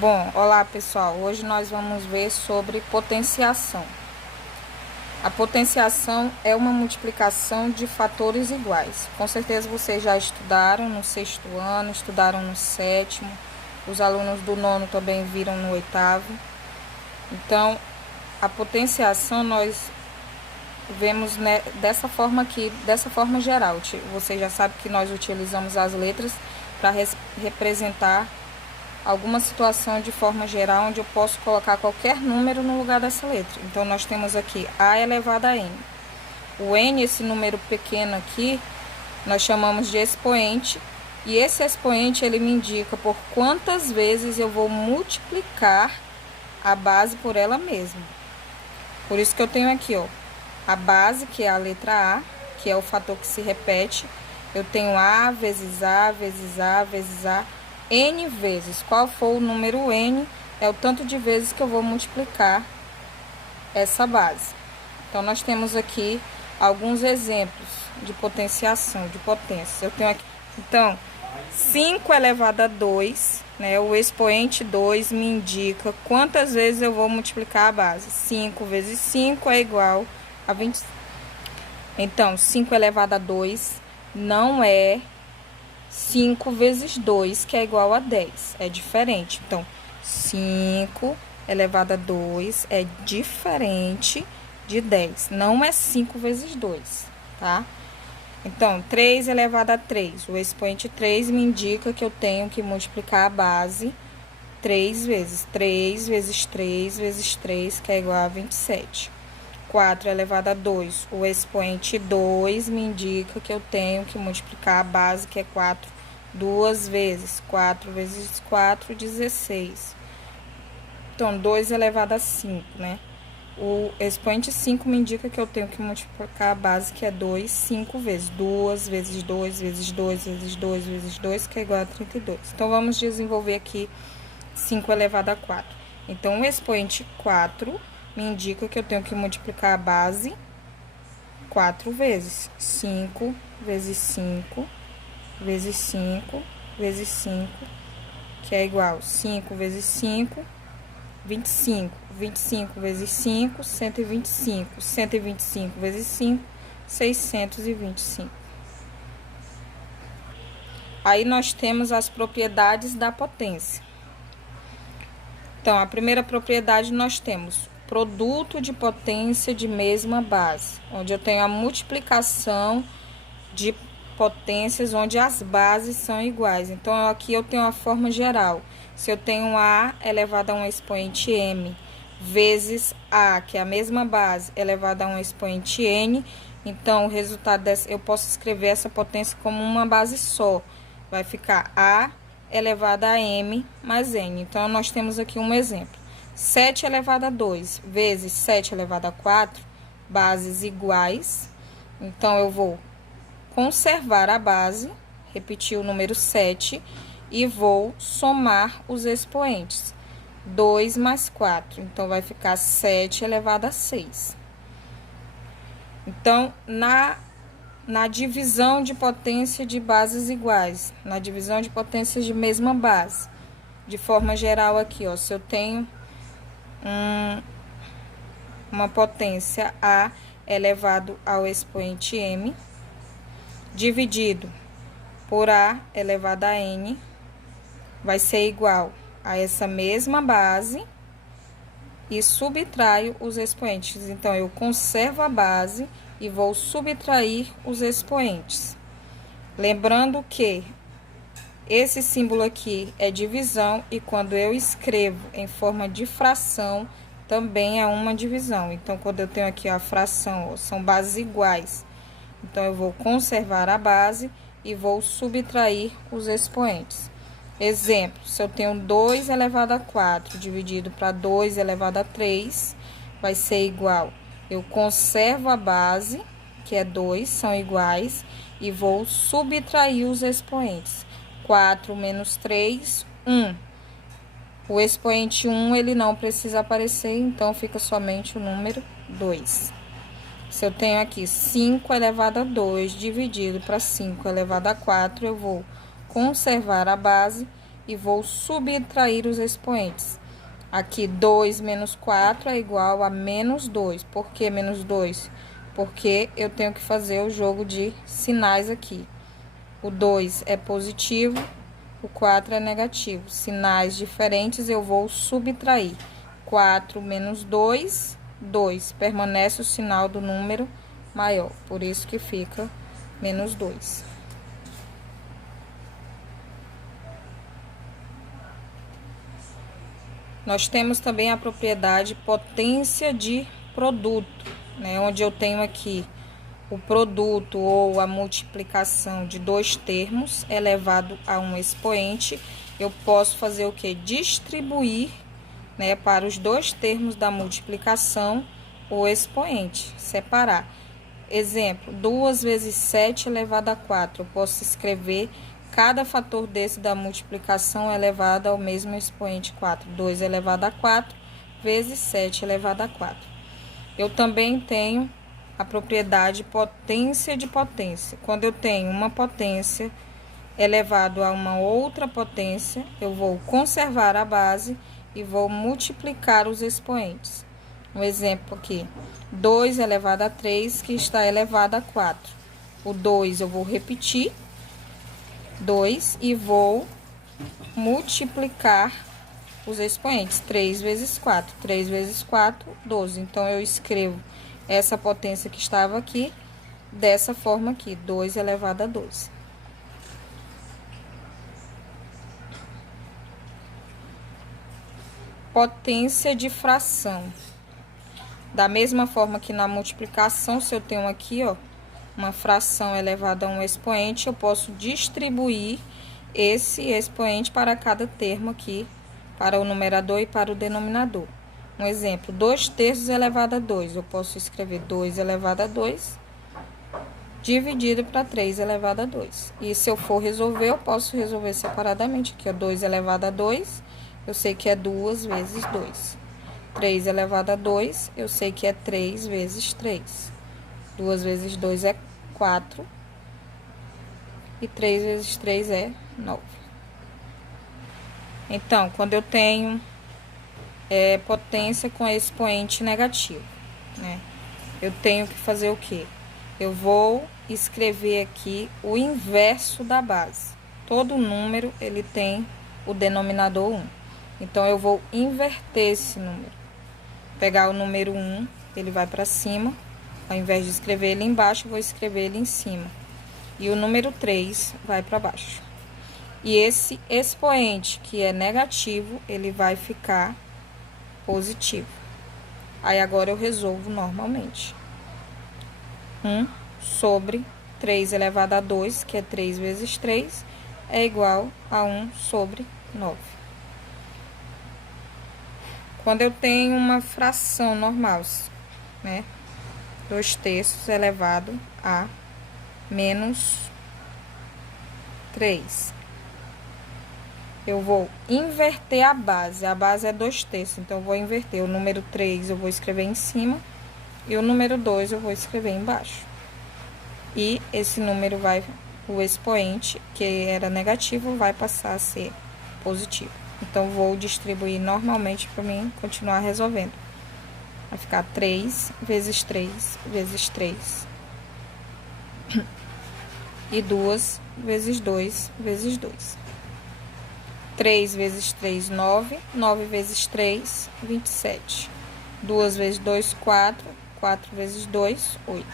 Bom, olá pessoal, hoje nós vamos ver sobre potenciação. A potenciação é uma multiplicação de fatores iguais. Com certeza vocês já estudaram no sexto ano, estudaram no sétimo, os alunos do nono também viram no oitavo. Então, a potenciação nós vemos dessa forma aqui, dessa forma geral. Você já sabe que nós utilizamos as letras para representar alguma situação de forma geral, onde eu posso colocar qualquer número no lugar dessa letra. Então, nós temos aqui a elevado a n. O n, esse número pequeno aqui, nós chamamos de expoente. E esse expoente, ele me indica por quantas vezes eu vou multiplicar a base por ela mesma. Por isso que eu tenho aqui, ó, a base, que é a letra A, que é o fator que se repete. Eu tenho A vezes A, vezes A, vezes A, n vezes. Qual for o número n, é o tanto de vezes que eu vou multiplicar essa base. Então, nós temos aqui alguns exemplos de potenciação, de potência. Eu tenho aqui, então, 5 elevado a 2, né? O expoente 2 me indica quantas vezes eu vou multiplicar a base. 5 vezes 5 é igual a 20. Então, 5 elevado a 2 não é 5 vezes 2, que é igual a 10. É diferente. Então, 5 elevado a 2 é diferente de 10. Não é 5 vezes 2, tá? Então, 3 elevado a 3. O expoente 3 me indica que eu tenho que multiplicar a base 3 vezes. 3 vezes 3 vezes 3, que é igual a 27. 4 elevado a 2, o expoente 2 me indica que eu tenho que multiplicar a base, que é 4, duas vezes. 4 vezes 4, 16. Então, 2 elevado a 5, né? O expoente 5 me indica que eu tenho que multiplicar a base, que é 2, 5 vezes. 2 vezes 2 vezes 2 vezes 2 vezes 2, que é igual a 32. Então, vamos desenvolver aqui 5 elevado a 4. Então, o expoente 4 me indica que eu tenho que multiplicar a base 4 vezes. 5 vezes 5 vezes 5 vezes 5, que é igual a 5 vezes 5, 25. 25 vezes 5, 125. 125 vezes 5, 625. Aí nós temos as propriedades da potência. Então, a primeira propriedade nós temos produto de potência de mesma base, onde eu tenho a multiplicação de potências onde as bases são iguais. Então, aqui eu tenho a forma geral. Se eu tenho A elevado a um expoente m vezes A, que é a mesma base, elevado a um expoente n, então o resultado dessa, eu posso escrever essa potência como uma base só. Vai ficar A elevado a m mais n. Então, nós temos aqui um exemplo. 7 elevado a 2 vezes 7 elevado a 4, bases iguais. Então, eu vou conservar a base, repetir o número 7, e vou somar os expoentes. 2 mais 4, então, vai ficar 7 elevado a 6. Então, na divisão de potência de bases iguais, na divisão de potências de mesma base, de forma geral aqui, ó, se eu tenho uma potência A elevado ao expoente m, dividido por A elevado a n, vai ser igual a essa mesma base e subtraio os expoentes. Então, eu conservo a base e vou subtrair os expoentes. Lembrando que esse símbolo aqui é divisão, e quando eu escrevo em forma de fração, também é uma divisão. Então, quando eu tenho aqui a fração, ó, são bases iguais. Então, eu vou conservar a base e vou subtrair os expoentes. Exemplo, se eu tenho 2 elevado a 4 dividido para 2 elevado a 3, vai ser igual. Eu conservo a base, que é 2, são iguais, e vou subtrair os expoentes. 4 menos 3, 1. O expoente 1, ele não precisa aparecer, então fica somente o número 2. Se eu tenho aqui 5 elevado a 2 dividido para 5 elevado a 4, eu vou conservar a base e vou subtrair os expoentes. Aqui, 2 menos 4 é igual a menos 2. Por que menos 2? Porque eu tenho que fazer o jogo de sinais aqui. O 2 é positivo, o 4 é negativo. Sinais diferentes eu vou subtrair. 4 menos 2, 2. Permanece o sinal do número maior. Por isso que fica menos 2. Nós temos também a propriedade potência de produto, né? Onde eu tenho aqui o produto ou a multiplicação de dois termos elevado a um expoente. Eu posso fazer o que? Distribuir, né, para os dois termos da multiplicação o expoente, separar. Exemplo, 2 vezes 7 elevado a 4. Eu posso escrever cada fator desse da multiplicação elevado ao mesmo expoente 4. 2 elevado a 4 vezes 7 elevado a 4. Eu também tenho a propriedade potência de potência. Quando eu tenho uma potência elevado a uma outra potência, eu vou conservar a base e vou multiplicar os expoentes. Um exemplo aqui, 2 elevado a 3, que está elevado a 4. O 2 eu vou repetir, 2, e vou multiplicar os expoentes. 3 vezes 4. 3 vezes 4, 12. Então, eu escrevo essa potência que estava aqui, dessa forma aqui, 2 elevado a 12. Potência de fração. Da mesma forma que na multiplicação, se eu tenho aqui, ó, uma fração elevada a um expoente, eu posso distribuir esse expoente para cada termo aqui, para o numerador e para o denominador. Um exemplo, 2 terços elevado a 2. Eu posso escrever 2 elevado a 2, dividido para 3 elevado a 2. E se eu for resolver, eu posso resolver separadamente aqui, ó, 2 elevado a 2, eu sei que é 2 vezes 2. 3 elevado a 2, eu sei que é 3 vezes 3. 2 vezes 2 é 4. E 3 vezes 3 é 9. Então, quando eu tenho potência com expoente negativo, né? Eu tenho que fazer o quê? Eu vou escrever aqui o inverso da base. Todo número, ele tem o denominador 1. Então, eu vou inverter esse número. Pegar o número 1, ele vai para cima. Ao invés de escrever ele embaixo, eu vou escrever ele em cima. E o número 3 vai para baixo. E esse expoente, que é negativo, ele vai ficar positivo. Aí, agora eu resolvo normalmente. 1 sobre 3 elevado a 2, que é 3 vezes 3, é igual a 1 sobre 9. Quando eu tenho uma fração normal, né? 2 terços elevado a menos 3. Eu vou inverter a base. A base é 2 terços, então eu vou inverter. O número 3 eu vou escrever em cima e o número 2 eu vou escrever embaixo. E esse número vai, o expoente, que era negativo, vai passar a ser positivo. Então, vou distribuir normalmente para mim continuar resolvendo. Vai ficar 3 vezes 3 vezes 3. E 2 vezes 2 vezes 2. 3 vezes 3, 9. 9 vezes 3, 27. 2 vezes 2, 4. 4 vezes 2, 8.